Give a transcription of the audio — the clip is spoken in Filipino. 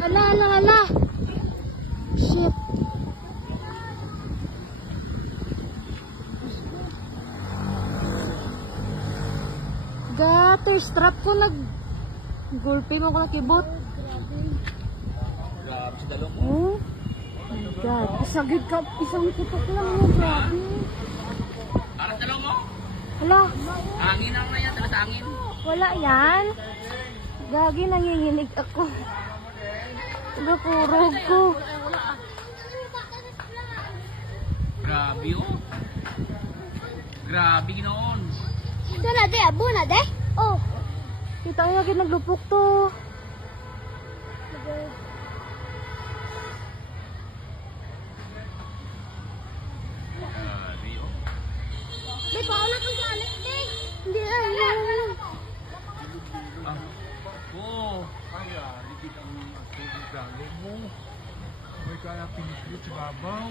Hala, hala, hala. Shit. Gate, strap ko gulpi mo ko nakibot. Grabe sa dalo mo. Oh my God. Isagid ka, isang putok lang mo. Grabe. Para sa dalo mo. Hala. Hangin ang na yan. Tala sa hangin. Wala yan. Gagi, nanginginig ako. Nagapurog ko. Grabe oh. Grabe ginoon. Ito na de, abo na de. Oh. Kita nyo lagi naglupok to. Grabe oh. Di pa ulit ang galit de. Hindi na, hindi na. Ah. Oh. Ay, ligid ang galing mo. May kaya pinislit sa babaw.